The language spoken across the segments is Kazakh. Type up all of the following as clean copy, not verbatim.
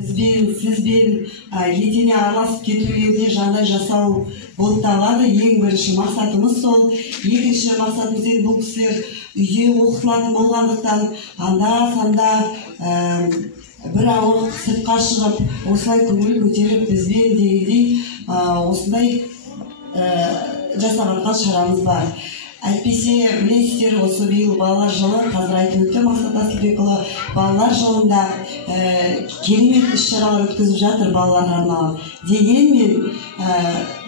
Бізбен, сізбен етене араласып кетулеріне жағдай жасау болып табылады. Ең бірінші мақсатымыз сол. Екінші мақсатымыз енді бұл кісілер үйде оқытылатын болғандықтан анда-санда бір ауық сыртқа шығып, осылай көңіл көтеріп бізбен дегендей осындай жасағанға шарамыз бар. Әйтпесе, білесіздер, осы биыл балалар жылы, қазір айтып өтті Мақсат Асылбекұлы, балалар жылында керемет іс-шаралар өткізіп жатыр балаларға арналған. Дегенмен,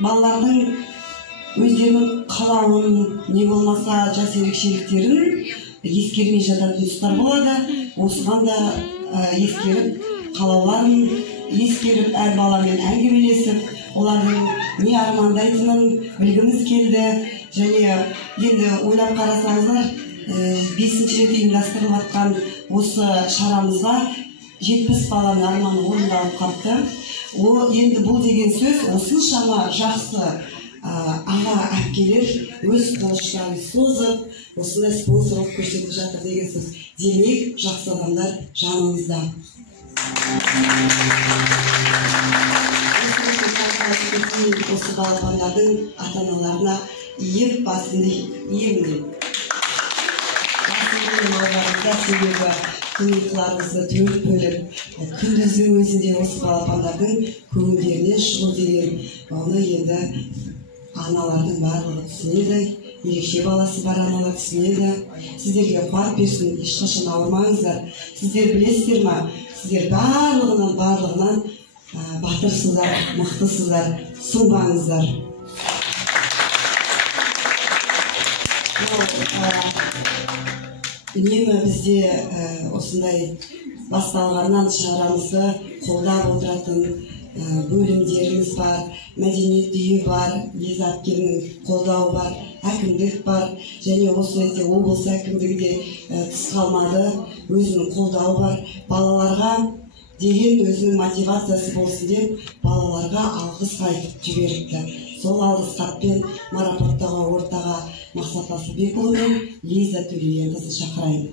балалардың өздерінің қалауын, не болмаса жас ерекшеліктерін ескермей жататын тұстар болады. Осыған да ескеріп, қалауларын ескеріп, әр баламен әңгімелесіп, олардың не армандайтынын білгіміз келді. Және енді ойлап қарасаңыздар, 5-ші рет ұйымдастырылып жатқан осы шарамызға 70 баланың арманы орындалып қапты. Енді бұл деген сөз осыншама жақсы аға әпкелер өз қолұштарын созып, осындай спонсорлық көрсетіп жатыр деген сөз. Демек, жақсы адамдар жанымызда. Осы балапандардың ата-аналарына иіп басымды иемін. Басымды малдарында себебі көңілқыларыңызды төгіп бөліп, күндіздің өзінде осы балапандардың көңілдеріне шығу деген, оны енді аналардың барлығы түсінеді, ерекше баласы бар аналар түсінеді. Сіздерге қуат берсін, ешқашан ауырмаңыздар. Сіздер білесіздер ма? Сіздер барлығынан батырсыздар, мықтысыздар, сұңбаңыздар. Үнемі бізде осындай басталғаннан шарамызды қолдап отыратын бөлімдеріміз бар, мәдениет үйі бар, Лиза әпкемнің қолдауы бар, әкімдік бар, және осы облыс әкімдігі де тыс қалмады, өзінің қолдауы бар. Балаларға деген өзінің мотивациясы болсын деп, балаларға алғыс айтып жіберіпті. Сол алғыс хатпен марапаттауға ортаға Мақсат Асылбекұлы мен Лиза Төлегенқызын шақырайын.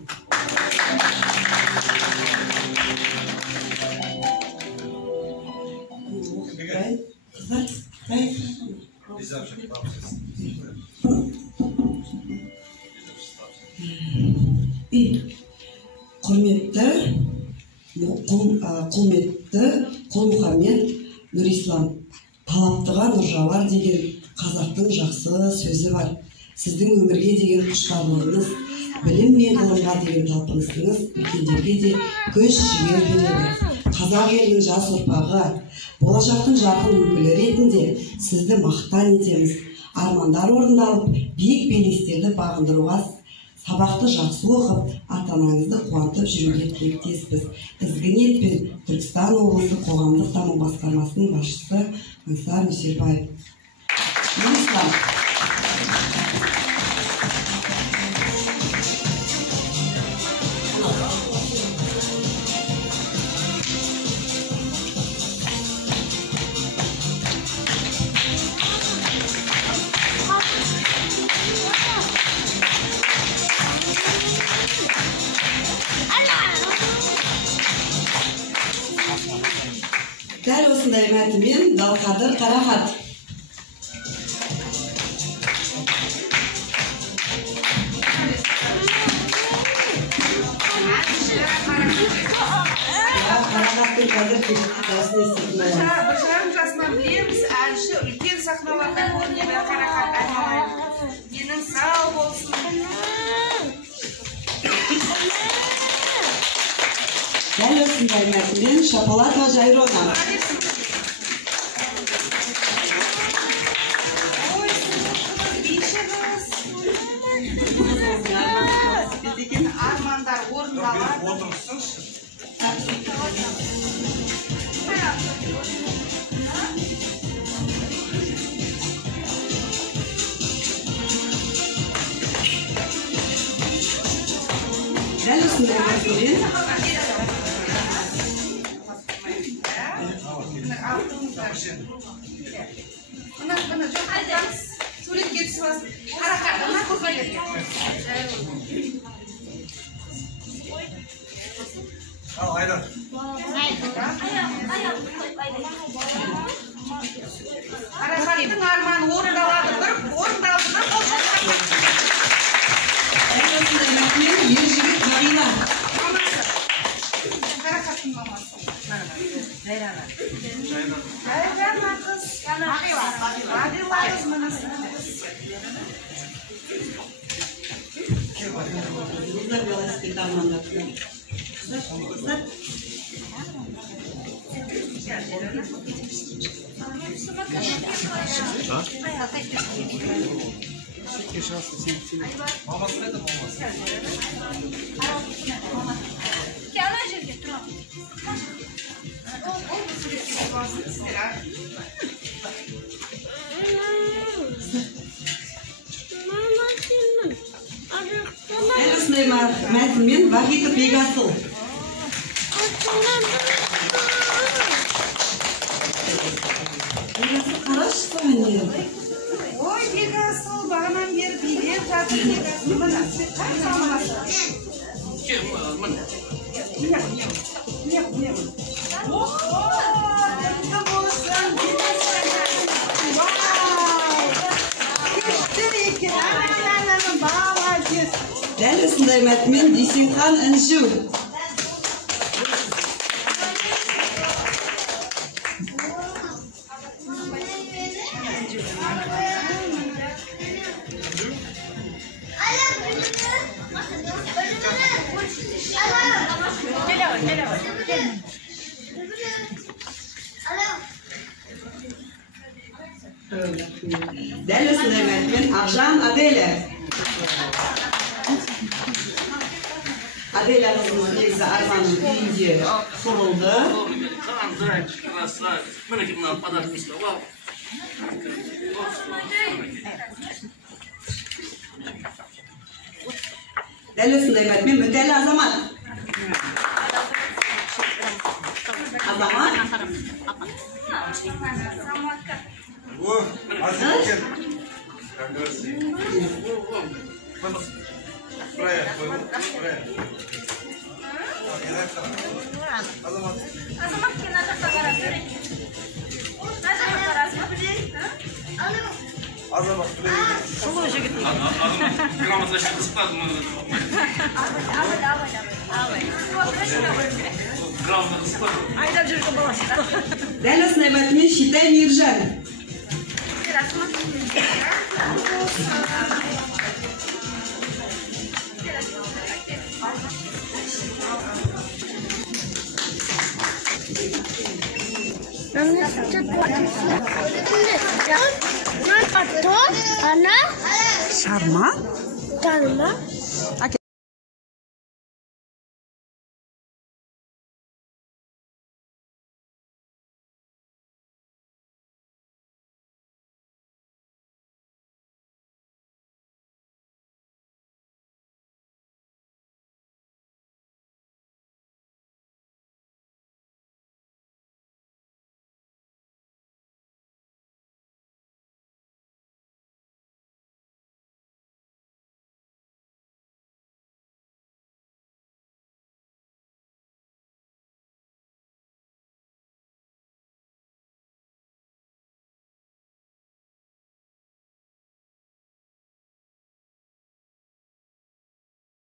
Құрметті Құлмұхамед Нұрислам, талаптыға нұржауар деген қазақтың жақсы сөзі бар. Сіздің өмірге деген құштарлығыңыз, білім мен ғылымға деген талпынысыңыз үлкендерге де күш жігер береді. Қазақ елінің жас ұрпағы, болашақтың жарқын өкілі ретінде сізді мақтан етеміз. Армандар орындалып, биік белестерді бағындыруға, сабақты жақсы оқып, ата-анаңызды қуантып жүруге тілектеспіз. Ізгі ниетпен Түркістан облысы қоғамдық даму басқармасының басшысы Аңсар Өсербаев. Дәл осындай мәтінмен Далқадыр Қарахат. Қарахаттың қазір дауысын еститін боламыз. Бір жарым жасынан білеміз, әнші үлкен сахналарда көрінеді Қарахат. Денің сау болсын. Дәл осындай мәтінмен Шапалатова Жайрона. Деген армандар орындалады. Дәл осындай мәтінмен Мына жоқ айтамыз. Суретке түсіп алсын. Қарақатына көзбелерге. Al, Aydan. Adillarız mınız? Kızlar velosiped almanlar. Kızlar. Эльсный мәтінмен Вахитов Бегасыл. Бегасыл қарашы соңын. Ой, Бегасыл, бағанан бері билеп жатыр Бегасыл. Мына, қай самарасы? Міне. Құтты болсын, Бегасыл. Вау! Күштір екен, әмәләнің молодец. Дәл осындай мәтінмен Дүйсенхан Інжу. Дәл осындай мәтінмен Ақжан Аделя. Аделя қызымыз негізі Арманның үйінде құрылды. Дәл осындай мәтінмен Мүтәлі Азамат. Азамат. Дәл осындай мәтінмен Шитай Миржан. Шарма?